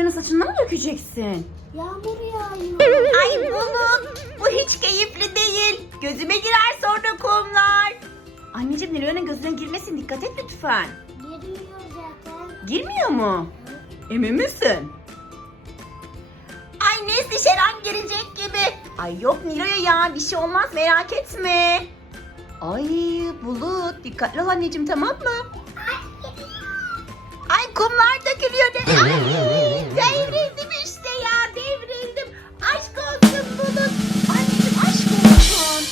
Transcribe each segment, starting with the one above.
Nilo'nun saçını mı dökeceksin? Yağmur yağıyor. Ay Bulut bu hiç keyifli değil. Gözüme girer sonra kumlar. Anneciğim Nilo'nun gözüne girmesin dikkat et lütfen. Girmiyor zaten. Girmiyor mu? Emin misin? Ay Nesli Şeren girecek gibi. Ay yok Nilo'ya ya bir şey olmaz merak etme. Ay Bulut dikkatli ol anneciğim tamam mı? Kumlar dökülüyor. De Ay, devrildim işte ya devrildim. Aşk olsun Bulut. Anneciğim aşk olsun.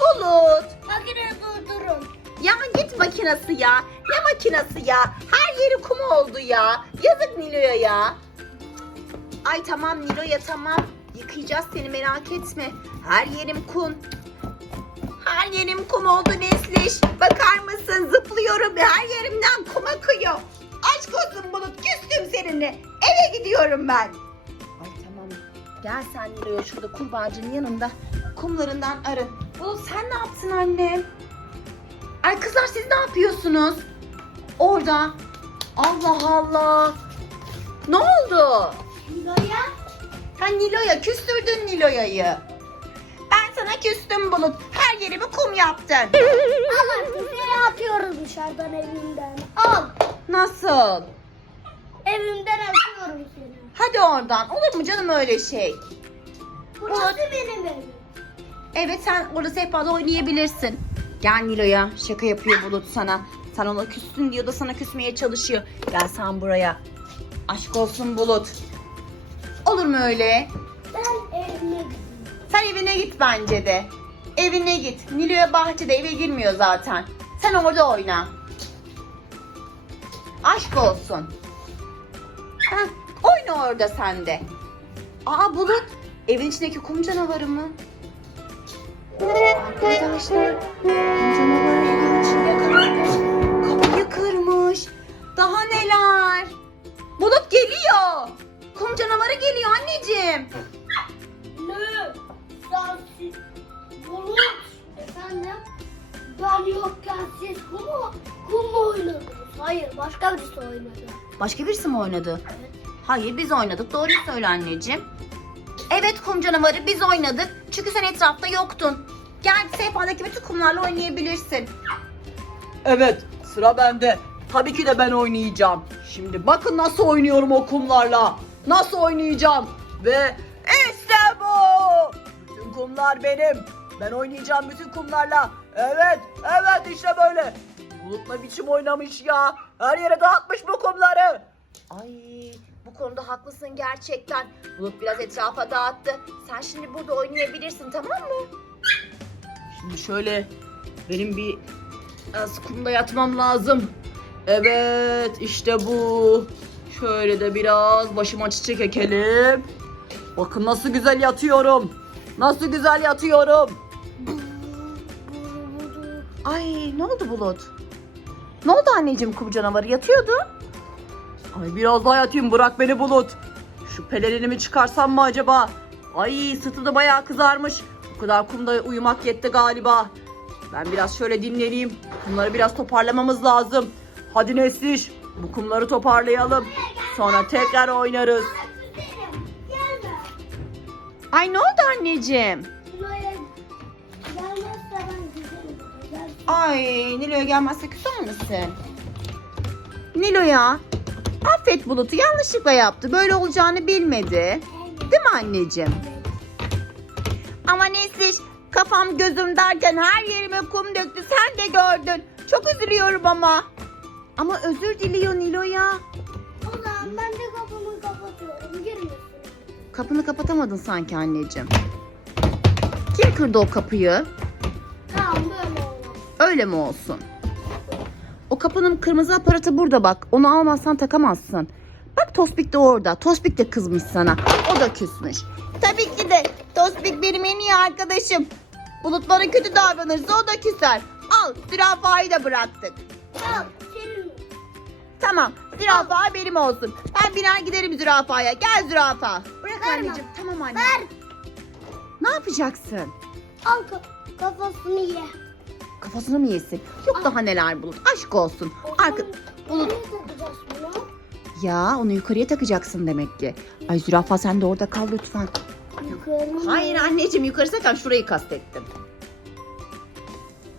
Bulut. Makine durdurun. Ya git makinası ya. Ne makinası ya? Her yeri kum oldu ya. Yazık Nilo'ya ya. Ay tamam Nilo'ya tamam. Yıkayacağız seni merak etme. Her yerim kum. Her yerim kum oldu Nesliş. Bakar mısın zıplıyorum. Her yerimden kum akıyor. Aşk olsun Bulut küstüm seninle. Eve gidiyorum ben. Ay tamam. Gel sen Nilo'ya şurada kurbağacının yanında kumlarından arın. Bulut sen ne yaptın annem? Ay kızlar siz ne yapıyorsunuz? Orada. Allah Allah. Ne oldu? Nilo'ya Ha Nilo'ya küstürdün Nilo'ya'yı. Ben sana küstüm Bulut. Her yerimi kum yaptın. al artık seni atıyorum dışarıdan evimden. Al. Nasıl? Evimden atıyorum seni. Hadi oradan. Olur mu canım öyle şey? Burası benim evim. Evet sen orada sehpada oynayabilirsin. Gel Nilo'ya. Şaka yapıyor Bulut sana. Sen ona küstün diyor da sana küsmeye çalışıyor. Gel sen buraya. Aşk olsun Bulut. Olur mu öyle? Ben evime gideyim. Sen evine git bence de. Evine git. Nilo'ya bahçede eve girmiyor zaten. Sen orada oyna. Aşk olsun. Heh, oyna orada sen de. Aa Bulut. Evin içindeki kum canavarı mı? Arkadaşlar. Kum canavarı Hayır başka birisi oynadı. Başka birisi mi oynadı? Evet. Hayır biz oynadık. Doğruyu söyle anneciğim. Evet kum canavarı biz oynadık. Çünkü sen etrafta yoktun. Gel sehpadaki bütün kumlarla oynayabilirsin. Evet, sıra bende. Tabii ki de ben oynayacağım. Şimdi bakın nasıl oynuyorum o kumlarla. Nasıl oynayacağım. Ve işte bu. Bütün kumlar benim. Ben oynayacağım bütün kumlarla. Evet, evet işte böyle. Bulutla biçim oynamış ya. Her yere dağıtmış bu kumları. Ay bu konuda haklısın gerçekten. Bulut biraz etrafa dağıttı. Sen şimdi burada oynayabilirsin tamam mı? Şimdi şöyle benim bir az kumda yatmam lazım. Evet işte bu. Şöyle de biraz başıma çiçek ekelim. Bakın nasıl güzel yatıyorum. Nasıl güzel yatıyorum. Ay ne oldu Bulut? Ne oldu anneciğim kum canavarı yatıyordu? Ay biraz daha yatayım bırak beni bulut. Şu pelerinimi çıkarsam mı acaba? Ay sırtı da bayağı kızarmış. Bu kadar kumda uyumak yetti galiba. Ben biraz şöyle dinleneyim. Kumları biraz toparlamamız lazım. Hadi Nesliş bu kumları toparlayalım. Sonra tekrar oynarız. Ay ne oldu anneciğim? Ay Nilo'ya gelmezse küser misin? Nilo'ya affet Bulut'u yanlışlıkla yaptı. Böyle olacağını bilmedi. Değil mi anneciğim? Ama Nesliş kafam gözüm derken her yerime kum döktü. Sen de gördün. Çok üzülüyorum ama. Ama özür diliyor Nilo'ya. O zaman ben de kapımı kapatıyorum. Girmesin. Kapını kapatamadın sanki anneciğim. Kim kırdı o kapıyı? Böyle mi olsun? O kapının kırmızı aparatı burada bak. Onu almazsan takamazsın. Bak Tospik de orada. Tospik de kızmış sana. O da küsmüş. Tabii ki de Tospik benim en iyi arkadaşım. Bulutlara kötü davranırsa o da küser. Al zürafayı da bıraktık. Tamam senin. Tamam zürafa benim olsun. Ben biner giderim zürafaya. Gel zürafa. Bırak Verme. anneciğim. Tamam anne. Ver. Ne yapacaksın? Al ka- kafasını ye. Kafasını mı yesin? Yok daha neler bulut. Aşk olsun. Arka... Bulut. Ya onu yukarıya takacaksın demek ki. Ay zürafa sen de orada kal lütfen. Hayır anneciğim yukarı sakın şurayı kastettim.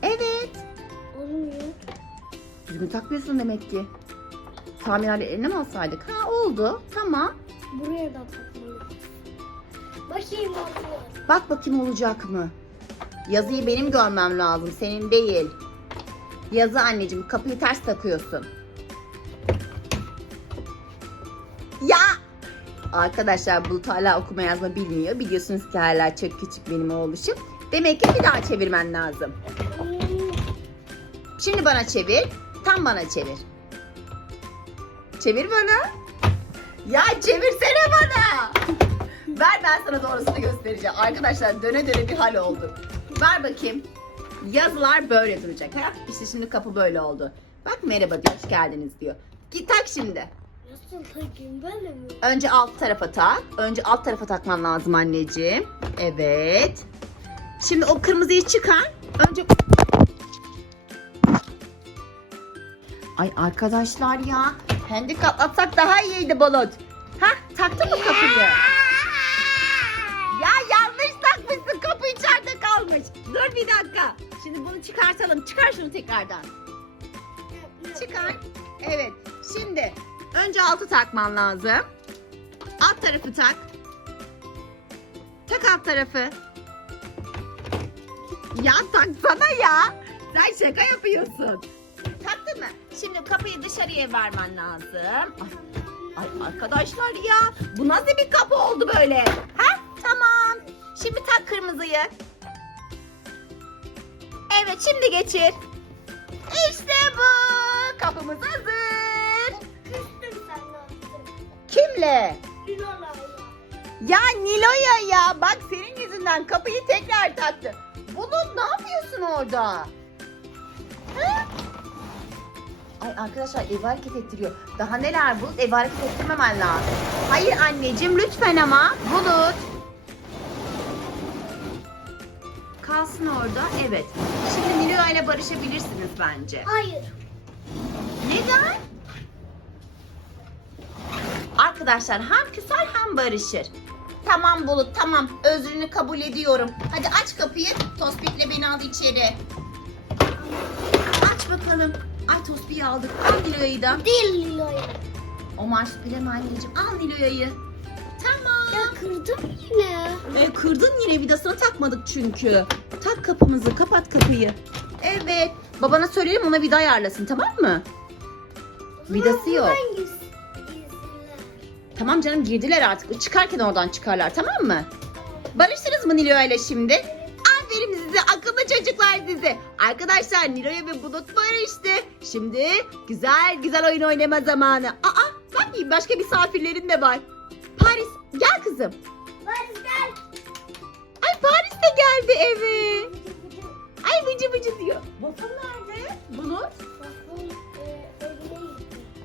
Evet. Düzgün takmıyorsun demek ki. Tamir aletlerini mi alsaydık? Ha oldu. Tamam. Buraya da takmalıyım. Bakayım. Bak bakayım olacak mı? Yazıyı benim görmem lazım. Senin değil. Yazı anneciğim kapıyı ters takıyorsun. Ya! Arkadaşlar Bulut hala okuma yazma bilmiyor. Biliyorsunuz ki hala çok küçük benim oğluşum. Demek ki bir daha çevirmen lazım. Şimdi bana çevir. Tam bana çevir. Çevir bana. Ya çevirsene bana. Ver ben sana doğrusunu göstereceğim. Arkadaşlar döne döne bir hal oldu. Ver bakayım. Yazılar böyle duracak. Ha? İşte şimdi kapı böyle oldu. Bak merhaba diyor, hoş geldiniz diyor. Git tak şimdi. Nasıl takayım böyle mi? Önce alt tarafa tak. Önce alt tarafa takman lazım anneciğim. Evet. Şimdi o kırmızıyı çıkar. Önce... Ay arkadaşlar ya. Pendik atlatsak daha iyiydi Balut. Hah taktın mı kapıyı? Bir dakika. Şimdi bunu çıkartalım. Çıkar şunu tekrardan. Çıkar. Evet. Şimdi önce altı takman lazım. Alt tarafı tak. Tak alt tarafı. Ya taksana ya. Sen şaka yapıyorsun. Taktın mı? Şimdi kapıyı dışarıya vermen lazım. Ay, ay arkadaşlar ya. Bu nasıl bir kapı oldu böyle? Ha? Tamam. Şimdi tak kırmızıyı. Evet şimdi geçir. İşte bu. Kapımız hazır. Küstüm? Kimle? Linolayla. Ya Nilo'ya ya. Bak senin yüzünden kapıyı tekrar taktı. Bulut ne yapıyorsun orada? Ha? Ay arkadaşlar ev hareket ettiriyor. Daha neler Bulut? Ev hareket ettirmemen lazım. Hayır anneciğim lütfen ama. Bulut. Kalsın orada. Evet. Şimdi Nilo'ya ile barışabilirsiniz bence. Hayır. Neden? Arkadaşlar hem küser hem barışır. Tamam Bulut tamam özrünü kabul ediyorum. Hadi aç kapıyı. Tospik'le beni al içeri. Aç bakalım. Ay Tospik'i aldık. Al Nilo'yu da. Değil Nilo'ya. O marsupilami anneciğim. Al Nilo'yu. Kırdım yine. E, kırdın yine vidasını takmadık çünkü. Tak kapımızı kapat kapıyı. Evet. Babana söyleyelim ona vida ayarlasın tamam mı? Vidası yok. Tamam canım girdiler artık. Çıkarken oradan çıkarlar tamam mı? Barıştınız mı Nilo'ya ile şimdi? Aferin size akıllı çocuklar size. Arkadaşlar Nilo'ya ve Bulut barıştı. Şimdi güzel güzel oyun oynama zamanı. Aa bak başka misafirlerin de var. Paris gel kızım. Barış gel. Ay Paris de geldi eve. Ay bıcı bıcı diyor. Waffle nerede? Bulut. Bakın e.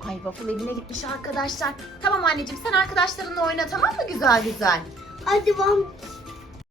Ay Waffle evine gitmiş arkadaşlar. Tamam anneciğim sen arkadaşlarınla oyna tamam mı güzel güzel? Hadi ben